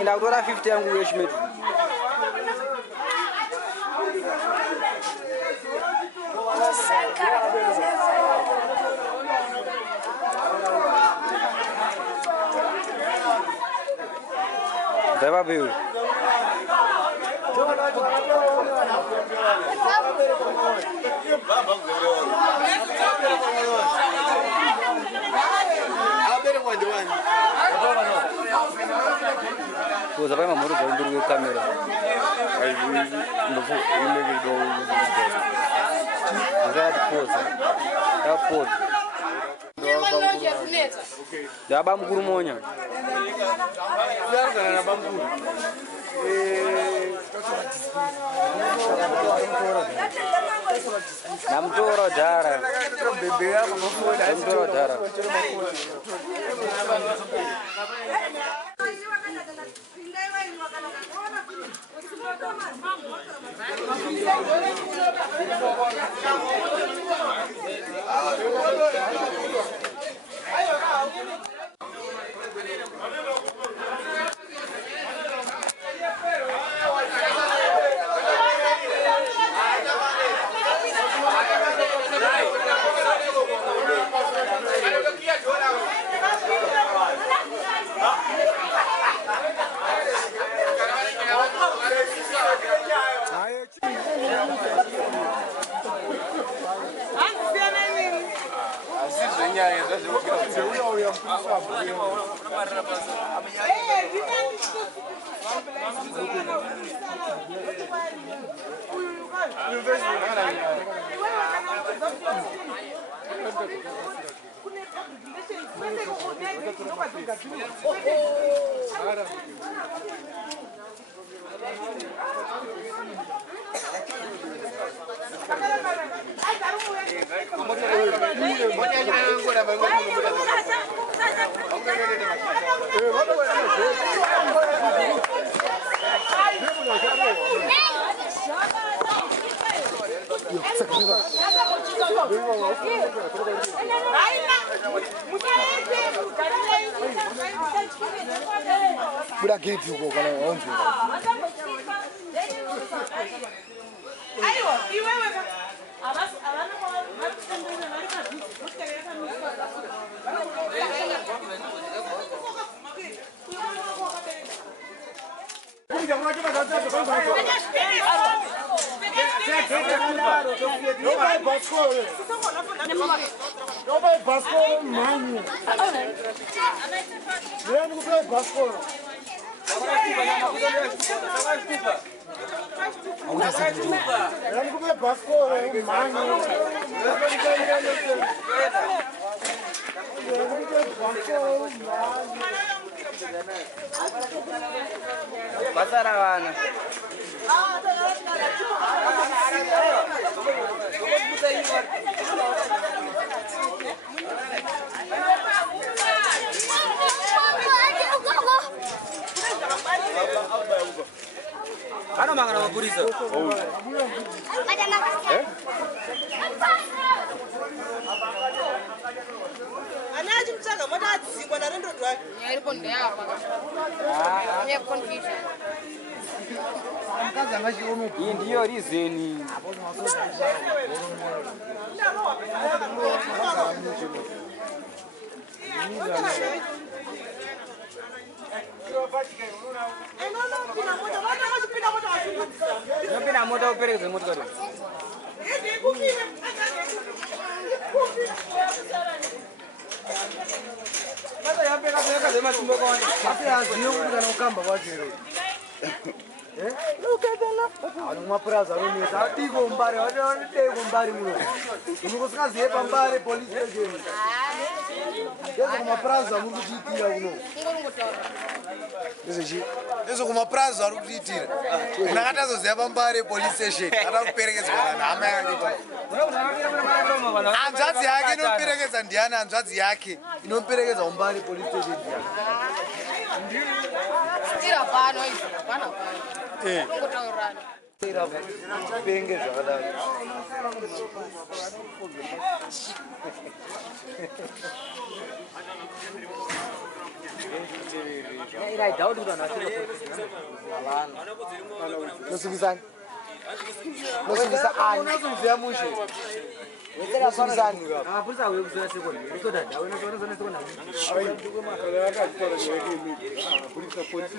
Inaugura 50 yangu heshima. Deva biu. Pô, vai mamuro dentro da câmera. Aí não vou, ele não vai pose. É pose. Já vamos grumonya. Já vamos. Namtoro jara. Namtoro jara. Budak gitu kok kalau on sih. Ayo, iwewe kan. Abas, abana mau harus tembus na marika. Mesti kaya kan mesti. Jangan lagi pada jatuh kan. Pasarawan. Anaji mtaka mota zingwa na rendo dwa. Yalipo ndio hapa. Ni confusion. Mkaza ngashi ono. Hii ndio reason. Napenda moto upeleke moto karo. Mata yapeka kuweka zema tumbo kwa wanda. Hapo azio kuda na ukamba wachero. Mapuraza rumisa atiko mbare wateko mbare muno unokusikaziye pambare police station yezo kumapuraza muri kuchiitira kuno yezo kumapuraza ari kuchiitira unakatazoziya pambare police station atakuperekedzwa kana hama yake hanzvadzi yake inoperekedza ndiani hanzvadzi yake inoperekedza umbare police station ndiani Tira pano hizo. Pana pano. Ngotaurana. penge zvakadaro Ila doubt kuna nasema nosungizani nosungisa ani nosungizia mushe nosungizani Apusa wewe kuzoea sekoni. Ndio dada, wewe unazoona sekoni. Polisi